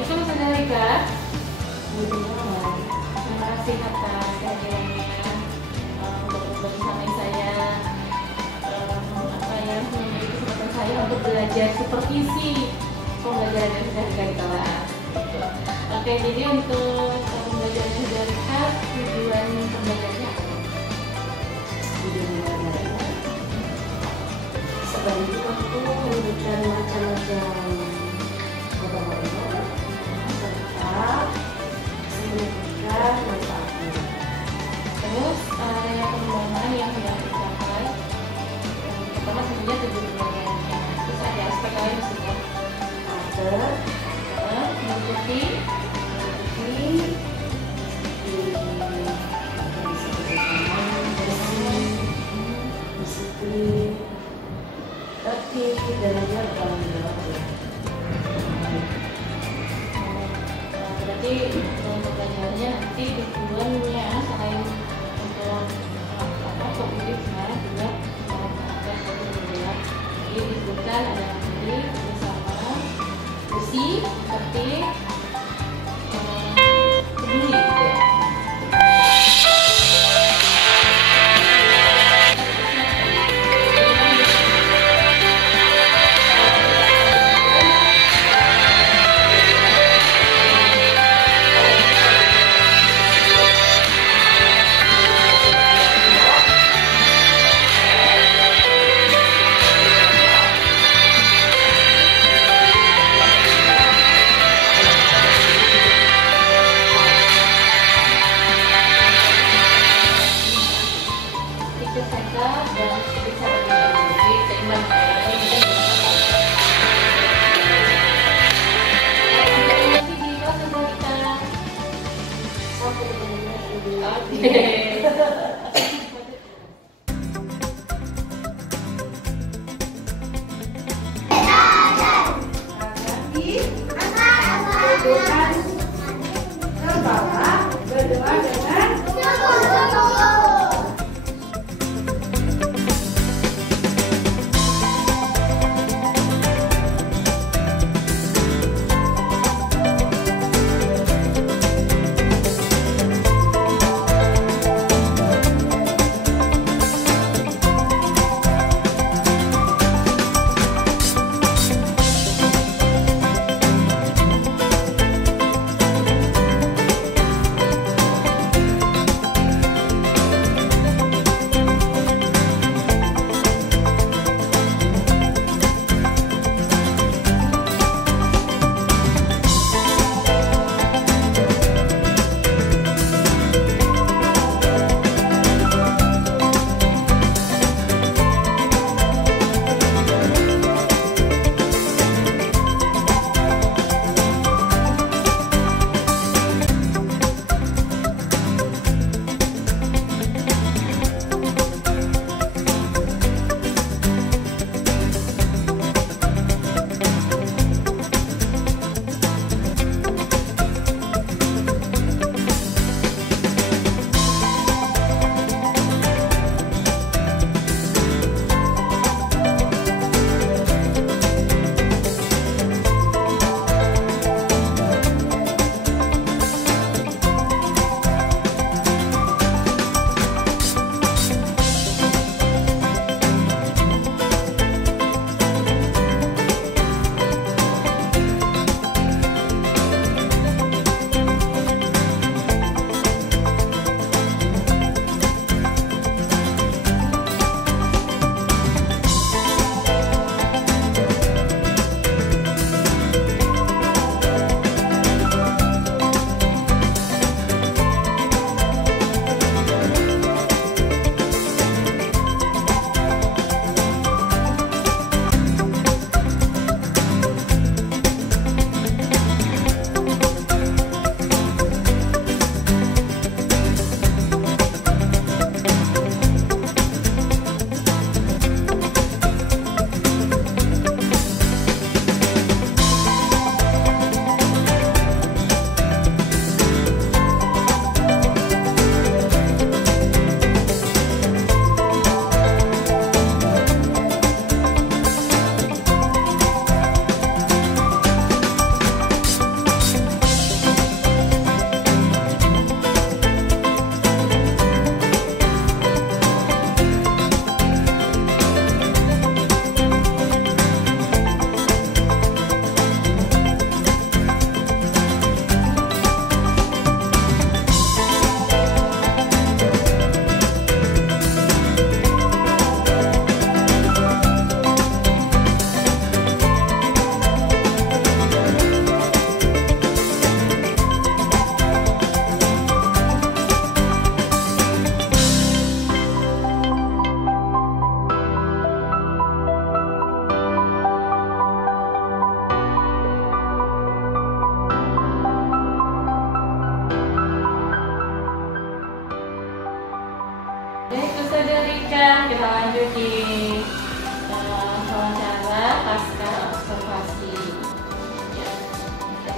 Assalamualaikum Saudara Rika. Terima kasih atas kehadirannya untuk bersama saya memberi kesempatan saya untuk belajar supervisi pembelajaran yang sudah Rika di kelas. Oke, jadi untuk pembelajaran yang sudah Rika, tujuan pembelajarannya apa? Sebagai untuk memberikan macam-macam obat-obatan serta signifikan manfaatnya. Terus pengembangan yang sudah dicapai, pertama tentunya tujuan pembelajarannya. Terus ada aspek lain di sini. Mengikuti disiplin, tertib, dan lainnya bertanggung jawab. Berarti untuk pelajarannya nanti tujuannya selain untuk kognitif sebenarnya juga aspek kognitif. Jadi disebutkan ada mandiri, bersama, bersih, tertib, peduli gitu ya. Berdoa dengan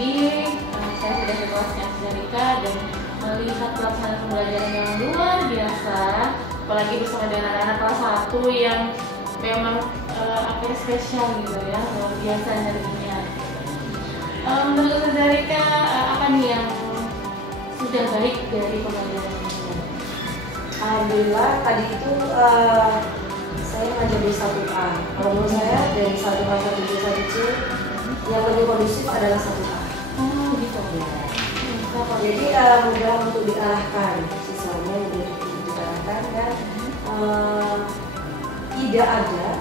Jadi saya sudah ke kelasnya Asyarika dan melihat pelaksanaan pembelajaran yang luar biasa, apalagi bersama dengan anak-anak kelas 1 yang memang spesial gitu ya, luar biasa energinya. Menurut Asyarika apa nih yang sudah baik dari pembelajaran ini? Alhamdulillah tadi itu saya menjadi 1A. Kalau menurut saya dari 1A 1B 1C yang lebih kondusif adalah 1A. Oh gitu ya. Jadi mudah untuk diarahkan, siswanya mudah diarahkan dan tidak ada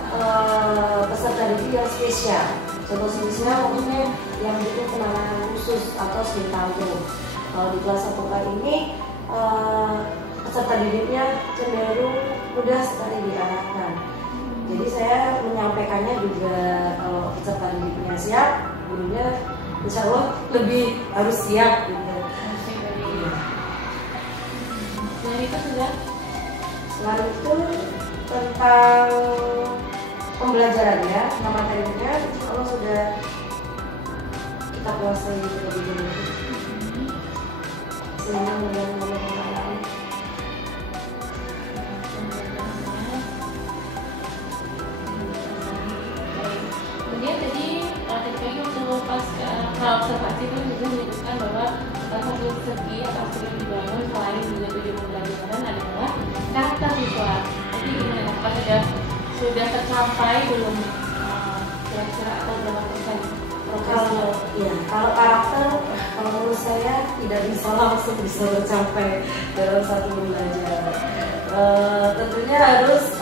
peserta didik yang spesial. Contoh spesial maksudnya yang butuh penanganan khusus atau sering tanggung. Kalau di kelas 1A ini peserta didiknya cenderung mudah sekali diarahkan. Jadi saya menyampaikannya juga kalau peserta didiknya siap, gurunya insya Allah lebih harus siap gitu. Selain itu sudah? Selain itu tentang pembelajarannya, materinya, insya Allah sudah kita kuasai lebih dulu. Sehingga mudah-mudahan kemudian tadi untuk pas observasi itu juga menyebutkan bahwa salah satu segi atau aspek yang dibangun selain juga tujuan pembelajaran adalah karakter siswa. Jadi gimana? Apakah sudah tercapai belum kira-kira atau berapa persen? Kalau karakter, kalau menurut saya tidak bisa langsung bisa tercapai dalam satu pembelajaran. Tentunya harus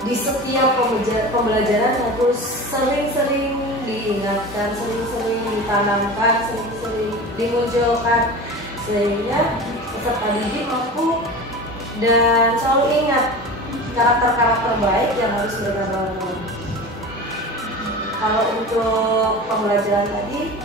di setiap pembelajaran harus sering-sering diingatkan, sering-sering ditanamkan, sering-sering dimunculkan sehingga peserta didik mampu dan selalu ingat karakter-karakter baik yang harus mereka bangun. Kalau untuk pembelajaran tadi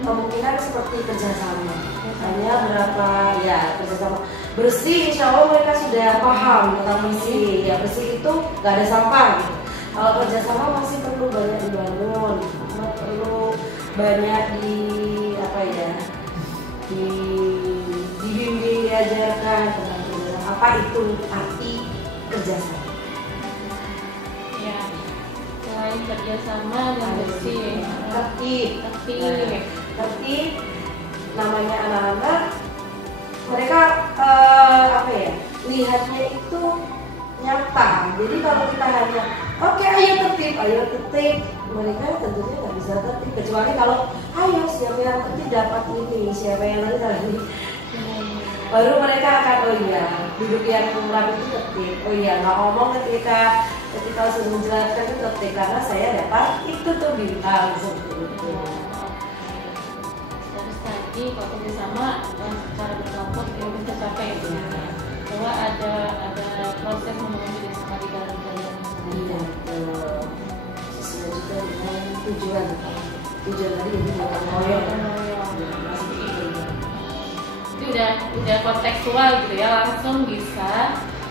kemungkinan seperti kerjasama, hanya berapa ya kerjasama bersih, insya Allah mereka sudah paham tentang misi. Ya bersih itu nggak ada sampah. Gitu. Kalau kerjasama masih perlu banyak dibangun, perlu banyak dibimbing, diajarkan tentang kerjasama. Apa itu arti kerjasama? Ya, selain kerjasama dan bersih, tertib, namanya anak-anak mereka lihatnya itu nyata. Jadi kalau kita hanya oke, ayo tertib, mereka tentunya nggak bisa tertib kecuali kalau ayo siapa yang tertib dapat ini, siapa yang tadi baru mereka akan duduk yang rapi itu tertib. Nggak ngomong ketika sudah menjelaskan itu tertib karena saya dapat itu tuh bintang seperti itu. Terus tadi kalau kerjasama secara berkelompok itu bisa tercapai gitu ya. Bahwa ada proses membangun kerjasama di dalam jalan. Iya, sesuai juga dengan tujuan tadi itu bukan moyong. Itu udah kontekstual gitu ya, langsung bisa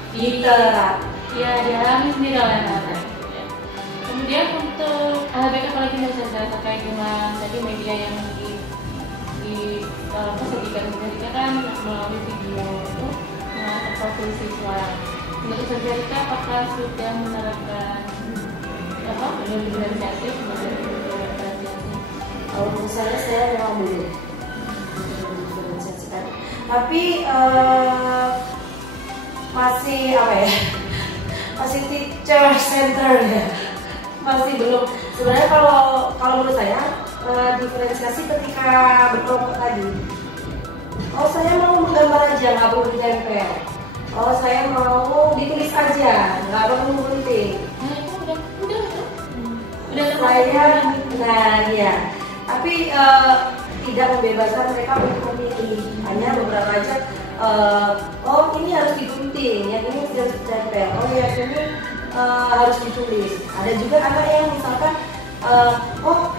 dialami sendiri oleh anak-anak. Kemudian untuk AHBK apalagi misalnya terkait dengan tadi media yang disajikan kan melalui video itu profil siswa. Menurut Asyarika apakah sudah menerapkan diferensiasi? Kalau menurut saya memang belum diferensiasikan, tapi masih teacher center ya, masih belum. Sebenarnya kalau menurut saya diferensiasi ketika berkelompok tadi. Saya mau menggambar aja, nggak perlu ditempel. Saya mau ditulis aja, nggak perlu gunting. Tapi tidak membebaskan mereka untuk memilih. Hanya beberapa aja. Ini harus digunting, yang ini harus ditempel. Yang ini harus ditulis. Ada juga anak yang misalkan,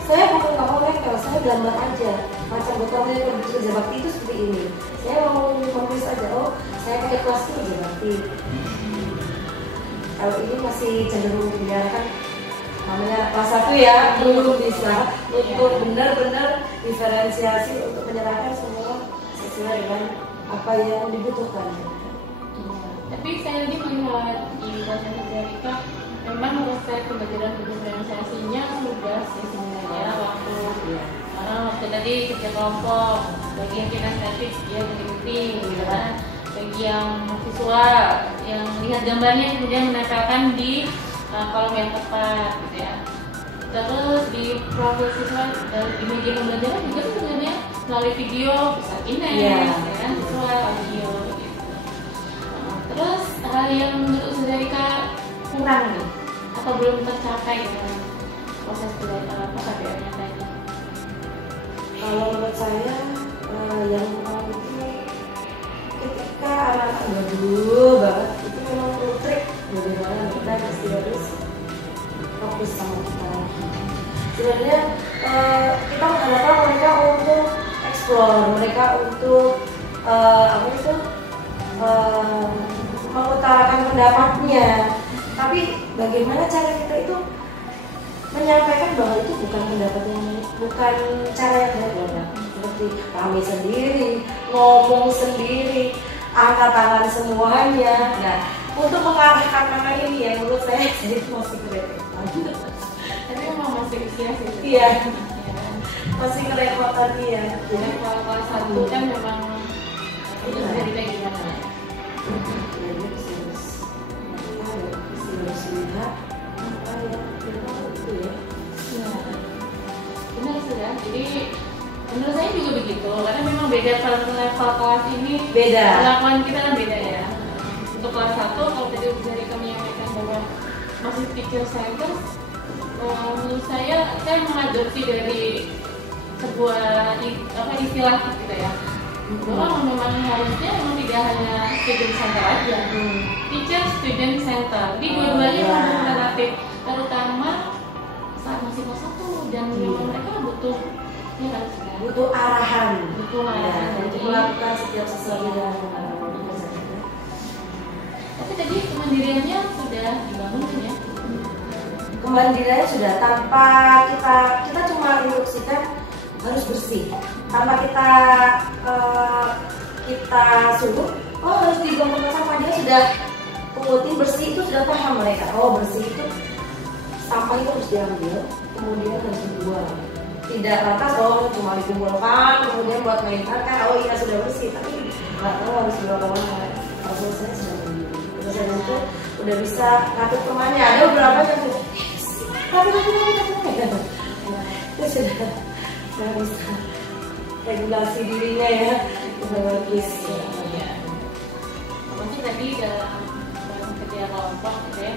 saya bukan nggak mau nempel, saya gambar aja. Macam botolnya kerja bakti itu seperti ini. Saya mau menulis aja. Saya pakai kelas itu kerja bakti. Kalau ini masih cenderung dibiarkan namanya kelas 1 ya, belum bisa untuk benar-benar diferensiasi untuk menyerahkan semua sesuai dengan apa yang dibutuhkan. Tapi saya tadi melihat di proses Erika, memang proses pembelajaran diferensiasinya sudah sih sebenarnya waktu tadi kerja kelompok, bagi yang kinestetik dia penting gitu kan, bagi yang visual yang lihat gambarnya kemudian menempelkan di kolom yang tepat gitu ya. Terus di profil siswa di media pembelajaran juga sebenarnya melalui video bisa kines, ya kan, visual, audio gitu. Terus hal yang menurut Saudara kurang nih atau belum tercapai dengan proses belajar KBM-nya tadi? Kalau menurut saya yang kurang itu ketika anak-anak dulu banget itu memang trik bagaimana kita pasti harus fokus sama kita. Sebenarnya kita mengharapkan mereka untuk explore, mereka untuk mengutarakan pendapatnya. Tapi bagaimana cara kita itu menyampaikan bahwa itu bukan pendapat yang bukan cara yang benar, seperti kami sendiri, ngomong sendiri, angkat tangan semuanya. Nah, untuk mengarahkan anak ini yang menurut saya jadi masih kerepotan. Tapi memang masih usia sih. Iya. Masih kerepotan dia. Jadi kalau kelas 1 kan memang itu bisa kita gimana? Lihat apa yang kita itu ya. Benar sih ya. Jadi menurut saya juga begitu, karena memang beda kalau level kelas ini Beda. Perlakuan kita kan beda ya. Untuk kelas 1 kalau tadi dari kami menyampaikan bahwa masih teacher center, menurut saya mengadopsi dari sebuah istilah gitu ya. Bahwa memang harusnya memang tidak hanya student center aja, teacher student center. Di dua-duanya memang relatif, terutama saat masih kelas 1 dan memang mereka butuh arahan, butuh arahan untuk melakukan setiap sesuatu yang tapi tadi kemandiriannya sudah dibangun ya? Kemandiriannya sudah, tanpa kita cuma instruksikan harus bersih, tanpa kita suruh harus dibuang sampah, dia sudah pengutin bersih itu sudah paham mereka. Bersih itu sampah itu harus diambil, kemudian harus dibuang. Tidak lantas cuma dikumpulkan kemudian buat mainkan kan iya sudah bersih, tapi nggak tahu harus berapa lama. Kalau saya sudah mandiri, saya itu udah bisa ngatur temannya. Ada beberapa yang tapi itu sudah bisa regulasi dirinya ya, udah bagus ya. Mungkin tadi dalam kerja kelompok gitu ya,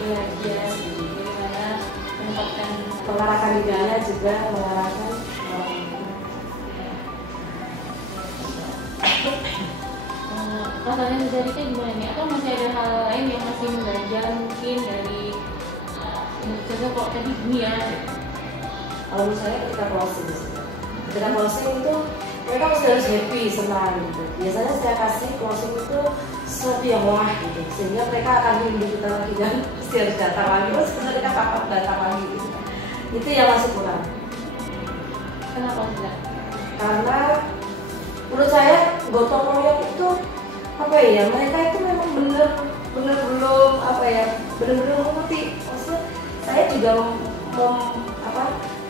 belajar bagaimana menempatkan mengarahkan dirinya juga mengarahkan pasalnya dari itu gimana nih? Atau masih ada hal lain yang masih belajar mungkin dari misalnya kok tadi gini ya? Kalau misalnya ketika closing itu mereka pasti harus happy, senang gitu. Biasanya saya kasih closing itu sesuatu yang wah gitu, sehingga mereka akan rindu kita lagi dan pasti harus datang lagi. Terus mereka kapan datang lagi gitu. Itu yang masih kurang. Kenapa enggak? Karena menurut saya gotong royong itu mereka itu memang bener belum bener-bener mengerti. Maksudnya saya juga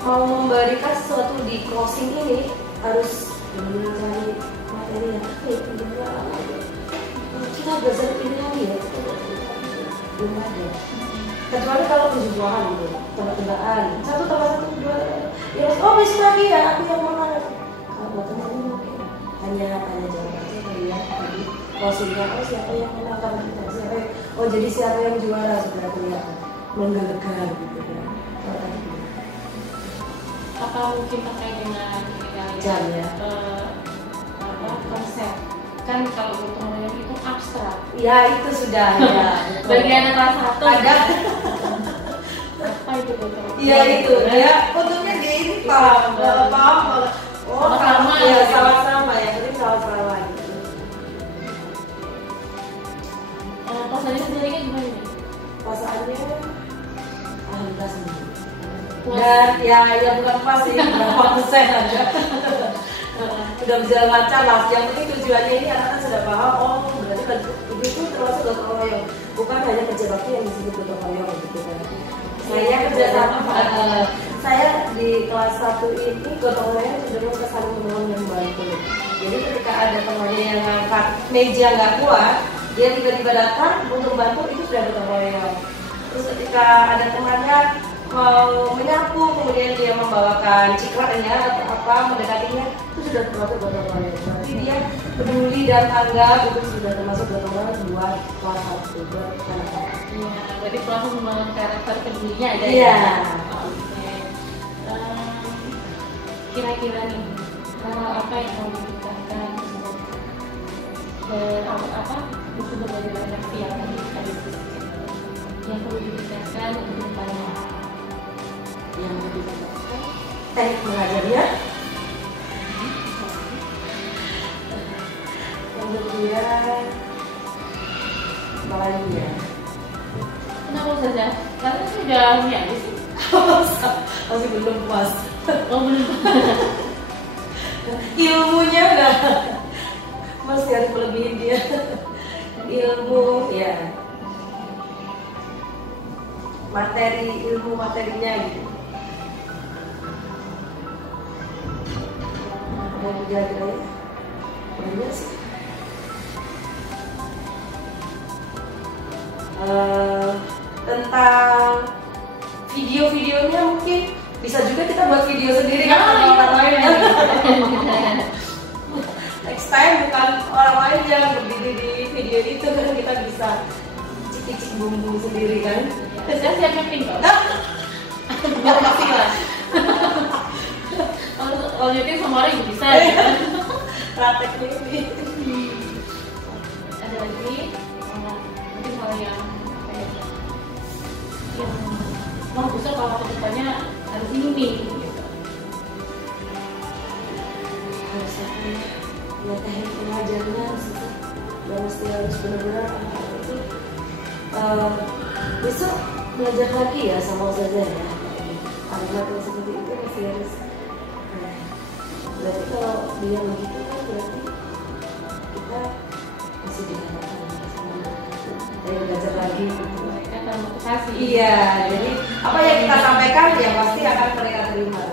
mau memberikan sesuatu di closing ini harus benar-benar cari materi yang kita belajar ini lagi ya, belum ada. Kecuali kalau kejujuran gitu, tebak-tebakan 1 tambah 1 2 ya besok lagi ya aku yang mana. Kalau buat teman-teman mungkin hanya jawab aja kali ya tadi closingnya siapa yang menang sama kita, jadi siapa yang juara sudah kelihatan menggelegar gitu ya. Apa mungkin terkait dengan jam ya? Konsep kan kalau gotong royong itu abstrak. Ya itu sudah ya. Bagi anak kelas 1 ada apa itu gotong royong? Iya itu ya. Untungnya di ini paham. Sama-sama ya, sama-sama ya. Jadi sama-sama gitu. Pasalnya sendiri kan gimana nih? Pasalnya bertahan di kelas ini. Dan ya bukan pas sih, berapa persen aja. Udah berjalan lancar lah. Yang penting tujuannya ini anak-anak sudah paham. Oh berarti itu termasuk gotong royong, bukan hanya kerja bakti yang disebut gotong royong gitu kan. Saya kerja sama, saya di kelas 1 ini gotong royong cenderung ke saling menolong dan membantu. Jadi ketika ada temannya yang ngangkat meja nggak kuat, dia tiba-tiba datang untuk bantu, itu sudah gotong royong. Terus ketika ada temannya mau menyapu, kemudian dia membawakan ciklatnya atau apa, mendekatinya, itu sudah termasuk gotong royong. Berarti dia peduli dan tanggap, itu sudah termasuk gotong royong buat kelas 1 buat anak-anak. Iya, berarti pelaku membangun karakter pedulinya ada Iya. ya. Oke. Kira-kira nih, hal apa yang mau ditingkatkan apa untuk belajar banyak yang tadi yang perlu ditingkatkan untuk depannya? Yang lebih ditingkatkan teknik mengajarnya, yang kedua apalagi ya. Kenapa saja? Karena sudah ini aja sih. Masih belum puas. Oh belum. Ilmunya udah masih harus melebihin dia. Ilmu ya, ilmu materinya gitu. Dan kira-kira ya banyak sih. Tentang video-videonya mungkin bisa juga kita buat video sendiri kan sama orang lain ya. Next time bukan orang lain yang berdiri di video itu kan, kita bisa cicik-cicik bumbu sendiri kan. Saya siap nyeting kok. Biar pasti lah. Kalau nyeting sama orang juga bisa ya. Prakteknya ini. Ada lagi mungkin hal yang wah besok kalau kedepannya harus ini nih gitu. Harus apa ya? Ya teknik pengajarnya yang mesti harus benar-benar itu besok belajar lagi ya sama ustazah ya. Anak yang seperti itu masih harus. Berarti kalau dia begitu kan berarti kita masih dihadapkan sama dia belajar lagi gitu. Motivasi. Iya, jadi apa yang kita sampaikan ya pasti akan mereka terima.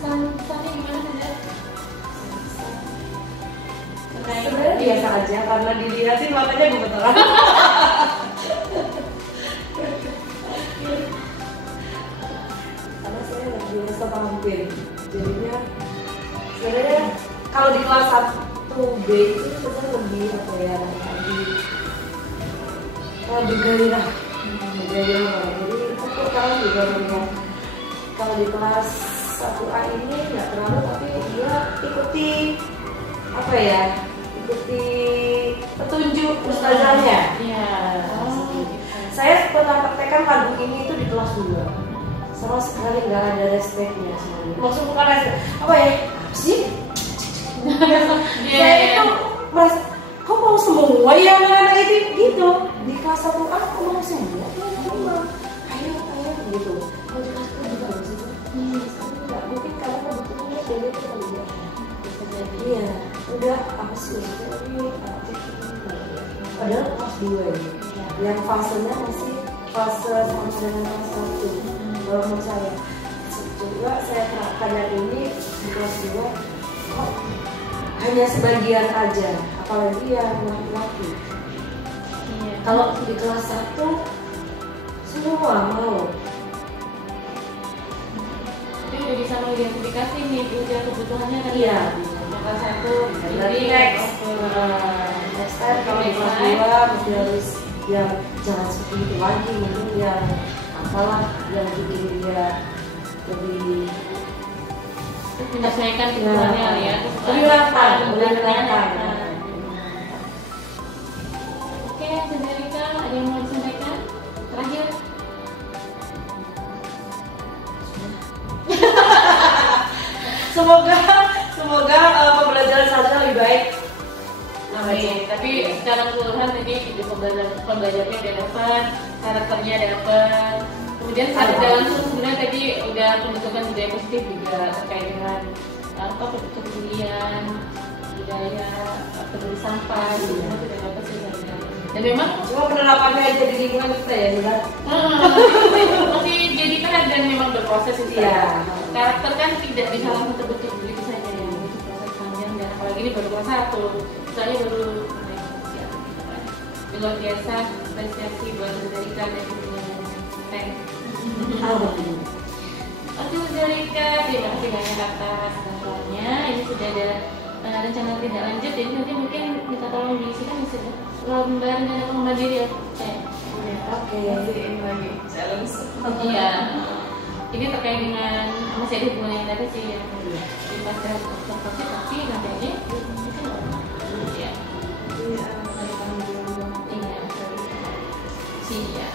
Kesannya gimana saja? Sebenarnya biasa aja karena dilihatin matanya gemeteran. Karena saya nggak biasa tampil, jadinya sebenarnya kalau di kelas 1B itu sebenarnya lebih apa ya, lebih gairah, jadi aku tahu juga melihat kalau di kelas 1A ini nggak terlalu, tapi dia ikuti apa ya, ikuti petunjuk ustazahnya. Iya. Saya pernah praktekkan lagu ini itu di kelas 2, sama sekali nggak ada respectnya semuanya. Maksud bukan respect, apa ya sih? Saya itu merasa, kok mau semua ya anak-anak itu gitu. Di kelas 1A kok mau semua? Memang ayo gitu. Mau di kelas 2 juga harus itu. Enggak, mungkin karena kebetulannya beda itu kali ya. Iya, udah apa sih ini? Padahal kelas 2 ini, yang fasenya masih fase sama dengan kelas 1. Kalau menurut saya, coba saya terapkan yang ini di kelas 2, kok hanya sebagian aja, apalagi yang laki-laki. Iya. Kalau di kelas 1 semua mau. Tapi udah bisa mengidentifikasi nih ujian kebutuhannya kan? Iya. Kelas 1 Jadi next time kalau di kelas 2 mesti harus yang jangan seperti itu lagi, mungkin yang apalah yang bikin dia lebih menyesuaikan kebutuhannya ya. Kelihatan. Oke, Sendrika, ada yang mau disampaikan? Terakhir. Semoga pembelajaran saya lebih baik. Amin. Tapi secara keseluruhan tadi pembelajarannya udah dapat, karakternya dapat. Kemudian secara tidak langsung sebenarnya tadi udah pembentukan budaya positif juga terkait dengan apa kepedulian, budaya peduli sampah, itu semua sudah dapat sih sebenarnya. Dan memang cuma penerapannya aja di lingkungan kita ya, Bila. masih jadi tahap dan memang berproses sih. Iya. Karakter kan tidak bisa langsung terbentuk begitu saja ya, itu proses panjang dan apalagi ini baru kelas 1, misalnya baru ya, gitu kan. Luar biasa, apresiasi buat Zalika dan dunia thanks. Oke Zalika, terima kasih banyak atas bantuannya. Ini sudah ada rencana tidak lanjut, jadi nanti mungkin kita tolong diisikan lembar rencana pengembangan diri ya. Oke. Ini lagi challenge. Iya. Ini terkait dengan masih ada hubungan yang tadi sih yang dipasang observasi, tapi nanti aja mungkin ya. Iya, ada panggilan. Iya. Siap.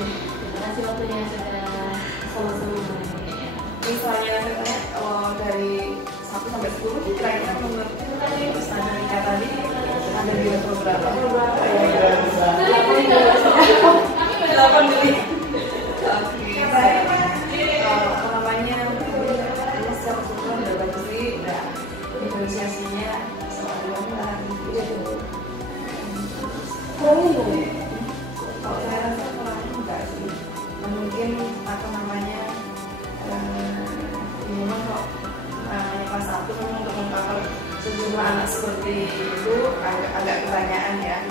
Terima kasih waktunya sudah Sama-sama. Misalnya saya tanya dari 1 sampai 10 kira-kira menurut itu tadi Ustaz Zalika tadi ada di level berapa? Berapa ya? 8 jadi. Oke, baik. Apa namanya? Ini secara keseluruhan udah bagus sih, udah negosiasinya soal lembar. Kalau saya rasa kurang enggak sih. Mungkin apa namanya? Memang kok namanya kelas 1 memang untuk mengcover sejumlah anak seperti itu agak kebanyakan ya.